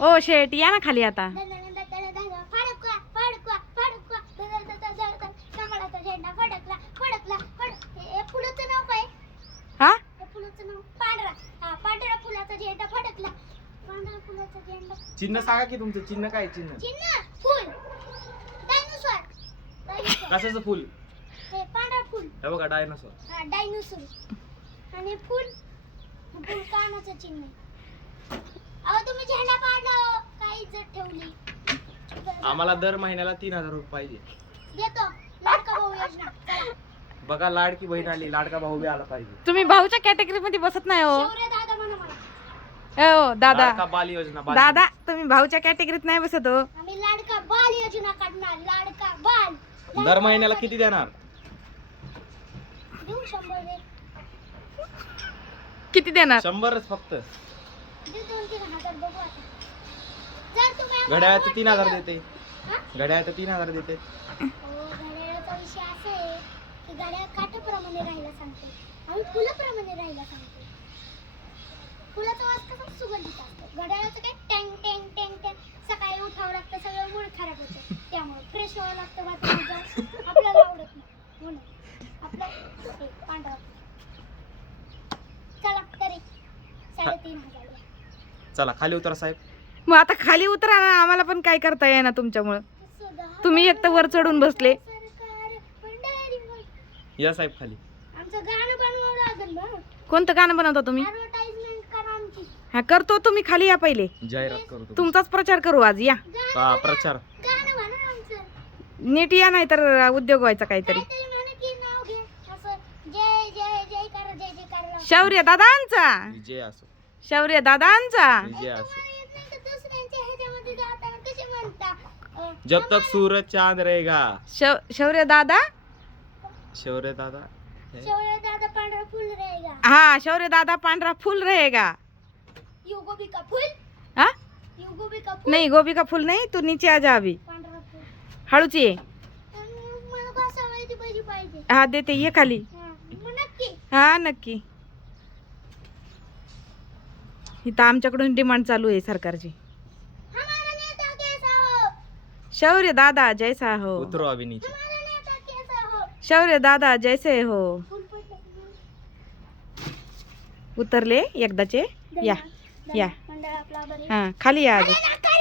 ओ शेट या ना खाली आता. कमळाचा झेंडा फडकला फडकला फुलाचं नाव काय? हा फुलाचं नाव पांढरा. हा पांढऱ्या फुलाचा झेंडा फडकला. पांढऱ्या फुलाचा झेंडा. चिन्ह सांगा की तुमचं चिन्ह काय चिन्ह? चिन्ह फुल. डायनोसॉर. कशाचं फुल? हे पांढरा फुल. हे बघा डायनोसॉर. हा डायनोसॉर. आणि फुल फुल कानाचं चिन्ह. अहो तुम्ही झेंडा पाडला हो. काय इज्जत ठेवली? आम्हाला दर महिन्याला 3000 रुपये पाहिजे. देतो. लाडका भाऊ योजना. चला. बघा लाडकी बहीण आली, लाडका भाऊ बी आला पाहिजे. तुम्ही भाऊच्या कॅटेगरी मध्ये बसत नाही हो. शौर्य दादा म्हणा मला. हो दादा. लाडका बाल योजना. दादा तुम्ही भाऊच्या कॅटेगरीत नाही बसत हो. आम्ही लाडका बाल योजना काढणार. लाडका बाल. दर महिन्याला किती देणार? देऊ 100 दे. किती देणार? 100च फक्त. दे 2-3 हजार बघू आता. जर तुम्ही घड्याळात 3000 देते. हा? घड्याळात 3000 देते. घड्याळाचा विषय असा आहे की घड्याळ काठाप्रमाणे राहायला सांगते. आम्ही फुलाप्रमाणे राहायला सांगतो. फुलाचा वास कसा सुगंधित असतो. घड्याळाचं काय टँग टँग टँग टँग. सकाळी उठावं लागतं, सगळं मूड खराब होतं. त्यामुळे फ्रेश व्हावं लागतं बाथरूमला जाऊन. आपल्याला आवडत नाही म्हणून आपलं हे पांढरा. चला तरी 3500 द्या. चला खाली उतरा साहेब. मग आता खाली उतरा ना, आम्हाला पण काय करता येईना तुमच्यामुळं. तुम्ही एक तर वर चढून बसले. सरकार पंढरीवर. या साहेब खाली. आमचं गाणं बनवावं लागेल ना. कोणतं गाणं बनवता तुम्ही? ऍडव्हर्टाइजमेंट करा आमची. हा करतो, तुम्ही खाली या पहिले. जाहिरात करतो. तुमचाच प्रचार करू आज या. प्रचार. गाणं म्हणा आमचं. नीट या, नाही तर उद्योग व्हायचा काहीतरी. काहीतरी म्हणा की नाव घे. असं जय जय जय कर जय जय कर. शौर्य दादांचा. विजय असो. शौर्य दादांचा. विजय असो. तुम्हाला येत नाही तर दुसऱ्यांच्या ह्याच्यामध्ये जाताना कसे म्हणता? जब तक सूरज चांद रहेगा. शौर्य दादा. शौर्य दादा. शौर्य दादा पांढरा फुल रहेगा. हाँ शौर्य दादा पांढरा फूल रहेगा. यू गोभी का फूल. हाँ यू गोभी का फूल. नहीं गोभी का फूल नहीं, तू नीचे आ जा अभी. पांढरा फूल. हळूची ये. मला घोसावळ्याची भाजी पाहिजे. हा देते, ये खाली. मग नक्की. हा नक्की. इथं आमच्याकडून डिमांड चालू आहे सरकारची. हमारा नेता कैसा हो. शौर्य दादा जैसा हो. उतरो अभी नीचे. हमारा नेता कैसा हो. शौर्य दादा जैसे हो. फूल पडलं. उतरले एकदाचे. या या. मंडळ आपला बरे. हा खाली या अजून. अरे नका